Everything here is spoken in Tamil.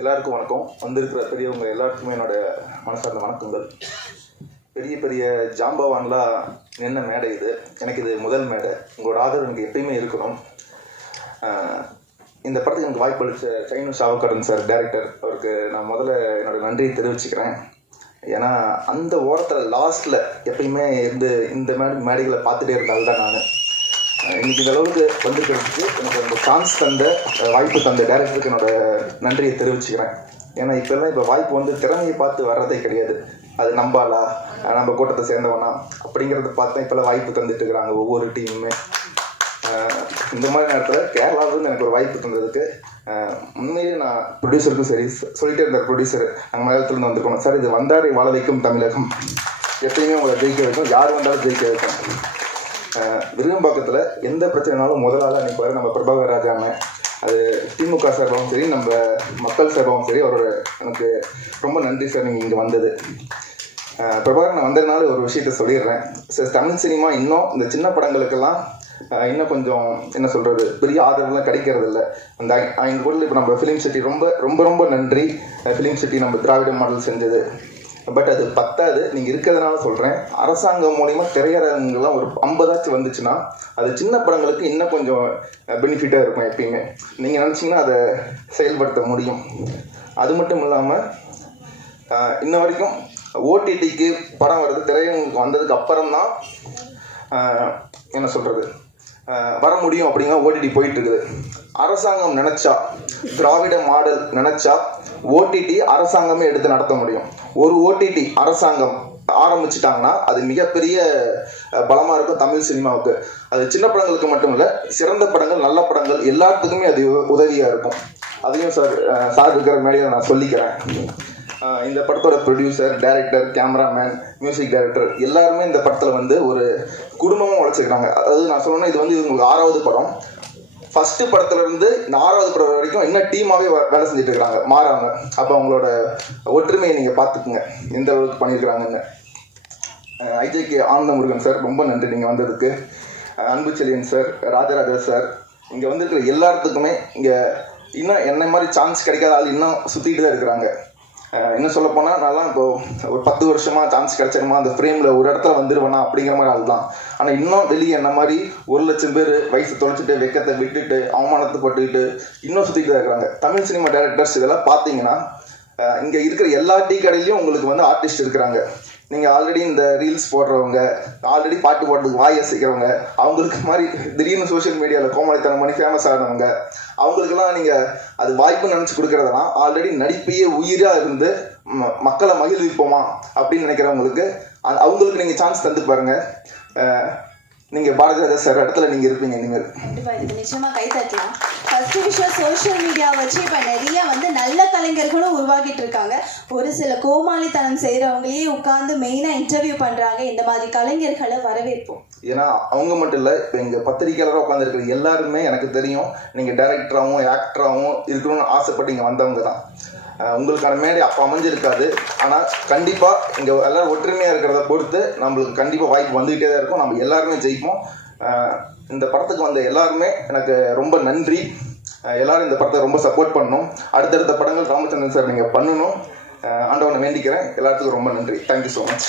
எல்லாருக்கும் வணக்கம். வந்திருக்கிற பெரியவங்க எல்லாருக்குமே என்னோட மனசார்ந்த வணக்கங்கள். பெரிய பெரிய ஜாம்பவான்லாம் என்ன மேடை இது. எனக்கு இது முதல் மேடை. உங்களோட ஆதரவு எனக்கு எப்பயுமே இருக்கணும். இந்த படத்துக்கு எனக்கு வாய்ப்பு அளித்த சைனு சாவக்கடன் சார் டேரக்டர் அவருக்கு நான் முதல்ல என்னோட நன்றியை தெரிவிச்சுக்கிறேன். ஏன்னா அந்த ஓரத்தில் லாஸ்ட்டில் எப்பயுமே இருந்து இந்த மேடை மேடைகளை பார்த்துட்டே இருந்தால்தான் நான். இன்னைக்கு இந்த அளவுக்கு வந்திருக்கிறதுக்கு எனக்கு அந்த சான்ஸ் தந்த வாய்ப்பு தந்த டேரக்டருக்கு என்னோட நன்றியை தெரிவிச்சுக்கிறேன். ஏன்னா இப்போல்லாம் இப்போ வாய்ப்பு வந்து திறமையை பார்த்து வர்றதே கிடையாது. அது நம்பாலா நம்ம கூட்டத்தை சேர்ந்தவனா? அப்படிங்கிறத பார்த்து இப்போல்லாம் வாய்ப்பு தந்துட்டு இருக்கிறாங்க ஒவ்வொரு டீமுமே இந்த மாதிரி நேரத்தில் கேரளாவிலேருந்து எனக்கு ஒரு வாய்ப்பு தந்ததுக்கு அஹ், உண்மையிலேயே நான் ப்ரொடியூசருக்கும் சரி சொல்லிட்டே இருந்தார் ப்ரொடியூசர் நாங்கள் மலையாளத்துலேருந்து வந்திருக்கோம். சார் இது வந்தாரை வாழ வைக்கும் தமிழகம். எப்பயுமே உங்களை ஜெயிக்க வைக்கும். யார் வந்தாலும் ஜெயிக்க வைக்கும். விருகம்பாக்கத்தில் எந்த பிரச்சனைனாலும் முதலாள நிற்பார் நம்ம பிரபாகர் ராஜாம அது திமுக சார்பாகவும் சரி நம்ம மக்கள் சார்பாகவும் சரி அவரோட எனக்கு ரொம்ப நன்றி சார் நீங்கள் இங்கே வந்தது. பிரபாகர் நான் வந்ததுனால ஒரு விஷயத்த சொல்லிடுறேன். சார் தமிழ் சினிமா இன்னும் இந்த சின்ன படங்களுக்கெல்லாம் இன்னும் கொஞ்சம் என்ன சொல்கிறது பெரிய ஆதரவுலாம் கிடைக்கிறது இல்லை அந்த ஐ- கூட இப்போ நம்ம ஃபிலிம் சிட்டி ரொம்ப ரொம்ப ரொம்ப நன்றி. ஃபிலிம் சிட்டி நம்ம திராவிட மாடல் செஞ்சது. பட் அது பத்தாது. நீங்கள் இருக்கிறதுனால சொல்கிறேன் அரசாங்கம் மூலிமா திரையரங்குலாம் ஒரு ஐம்பதாச்சும் வந்துச்சுன்னா அது சின்ன படங்களுக்கு இன்னும் கொஞ்சம் பெனிஃபிட்டாக இருக்கும் எப்பயுமே. நீங்கள் நினச்சிங்கன்னா அதை செயல்படுத்த முடியும். அது மட்டும் இல்லாமல் இன்ன வரைக்கும் ஓடிடிக்கு படம் வருது. திரையரங்குக்கு வந்ததுக்கு அப்புறம் தான் என்ன சொல்கிறது வர முடியும் அப்படிங்கிற ஓடிடி போயிட்டு இருக்குது. அரசாங்கம் நினச்சா திராவிட மாடல் நினச்சா ஓடிடி அரசாங்கமே எடுத்து நடத்த முடியும். ஒரு ஓடிடி அரசாங்கம் ஆரம்பிச்சிட்டாங்கன்னா அது மிகப்பெரிய பலமாக இருக்கும் தமிழ் சினிமாவுக்கு. அது சின்ன படங்களுக்கு மட்டும் இல்லை சிறந்த படங்கள் நல்ல படங்கள் எல்லாத்துக்குமே அது உதவியாக இருக்கும். அதையும் சார் சார் இருக்கிற மேடையில் நான் சொல்லிக்கிறேன். இந்த படத்தோட producer director cameraman music director எல்லாருமே இந்த படத்தில் வந்து ஒரு குடும்பமும் உழைச்சிக்கிறாங்க அதாவது நான் சொல்லணும்னா இது வந்து இவங்களுக்கு ஆறாவது படம். ஃபர்ஸ்ட் படத்துல இருந்து இந்த ஆறாவது படம் வரைக்கும் இன்னும் டீமாவே வேலை செஞ்சுட்டு இருக்காங்க மாறாங்க அப்போ அவங்களோட ஒற்றுமையை நீங்க பார்த்துக்குங்க. எந்த அளவுக்கு பண்ணியிருக்கிறாங்கன்னு. ஐஜேகே ஆனந்த முருகன் சார் ரொம்ப நன்றி. நீங்கள் வந்ததுக்கு. அஹ் அன்பு சார் ராஜராஜா சார் இங்கே வந்திருக்கிற எல்லாத்துக்குமே இங்கே இன்னும் என்ன மாதிரி சான்ஸ் கிடைக்காத ஆள் இன்னும் சுத்திட்டு தான் இருக்கிறாங்க. இன்னும் சொல்ல போனால் நல்லா இப்போ ஒரு பத்து வருஷமா சான்ஸ் கிடைச்சிருமா அந்த ஃப்ரேமில் ஒரு இடத்துல வந்துருவேனா அப்படிங்கிற மாதிரி ஆள் தான். ஆனால் இன்னும் வெளியே என்ன மாதிரி ஒரு லட்சம் பேர் வயசு தொலைச்சிட்டு வெக்கத்தை விட்டுட்டு அவமானத்தை பட்டுக்கிட்டு இன்னும் சுற்றிட்டு தான் இருக்கிறாங்க. தமிழ் சினிமா டேரக்டர்ஸ் இதெல்லாம் பார்த்தீங்கன்னா இங்கே இருக்கிற எல்லா டீ கடையிலையும் உங்களுக்கு வந்து ஆர்டிஸ்ட் இருக்கிறாங்க. நீங்க ஆல்ரெடி இந்த ரீல்ஸ் போடுறவங்க ஆல்ரெடி பாட்டு போடுறதுக்கு வாய் அசைக்கிறவங்க அவங்களுக்கு மாதிரி திடீர்னு சோஷியல் மீடியாவில் கோமாளித்தனம் பண்ணி ஃபேமஸ் ஆனவங்க அவங்களுக்கெல்லாம் நீங்க அது வாய்ப்பு நினைச்சு கொடுக்கறதெல்லாம் ஆல்ரெடி நடிப்பையே உயிரா இருந்து ம- மக்களை மகிழ்விப்போமா அப்படின்னு நினைக்கிறவங்களுக்கு அவங்களுக்கு நீங்க சான்ஸ் தந்து பாருங்க. நீங்கள் நீங்க பாரதிய சார் இடத்துல நீங்க இருப்பீங்க இனிமேல். கண்டிப்பா இதுக்கு நிச்சயமா கை தட்டலாம் ஃபர்ஸ்ட் விஷயம் சோஷியல் மீடியா வச்சு இப்ப நிறைய வந்து நல்ல கலைஞர்களும் உருவாகிட்டு இருக்காங்க ஒரு சில கோமாளித்தனம் செய்யறவங்களையே உட்கார்ந்து மெயினா இன்டர்வியூ பண்றாங்க. இந்த மாதிரி கலைஞர்களை வரவேற்போம். ஏன்னா அவங்க மட்டும் இல்லை இப்போ எங்கள் பத்திரிகையாளராக உட்காந்துருக்கிற எல்லாருமே எனக்கு தெரியும் நீங்கள் டைரக்டராகவும் ஆக்டராகவும் இருக்கணும்னு ஆசைப்பட்டு இங்கே வந்தவங்க தான். உங்களுக்கான மேடை அப்போ அமைஞ்சிருக்காது. ஆனால் கண்டிப்பாக இங்கே எல்லோரும் ஒற்றுமையாக இருக்கிறத பொறுத்து நம்மளுக்கு கண்டிப்பாக வாய்ப்பு வந்துகிட்டே தான் இருக்கும். நம்ம எல்லாருமே ஜெயிப்போம். இந்த படத்துக்கு வந்த எல்லாருமே எனக்கு ரொம்ப நன்றி. எல்லாரும் இந்த படத்தை ரொம்ப சப்போர்ட் பண்ணணும். அடுத்தடுத்த படங்கள் ராமச்சந்திரன் சார் நீங்கள் பண்ணணும். ஆண்டவனை வேண்டிக்கிறேன். எல்லாத்துக்கும் ரொம்ப நன்றி. Thank you so much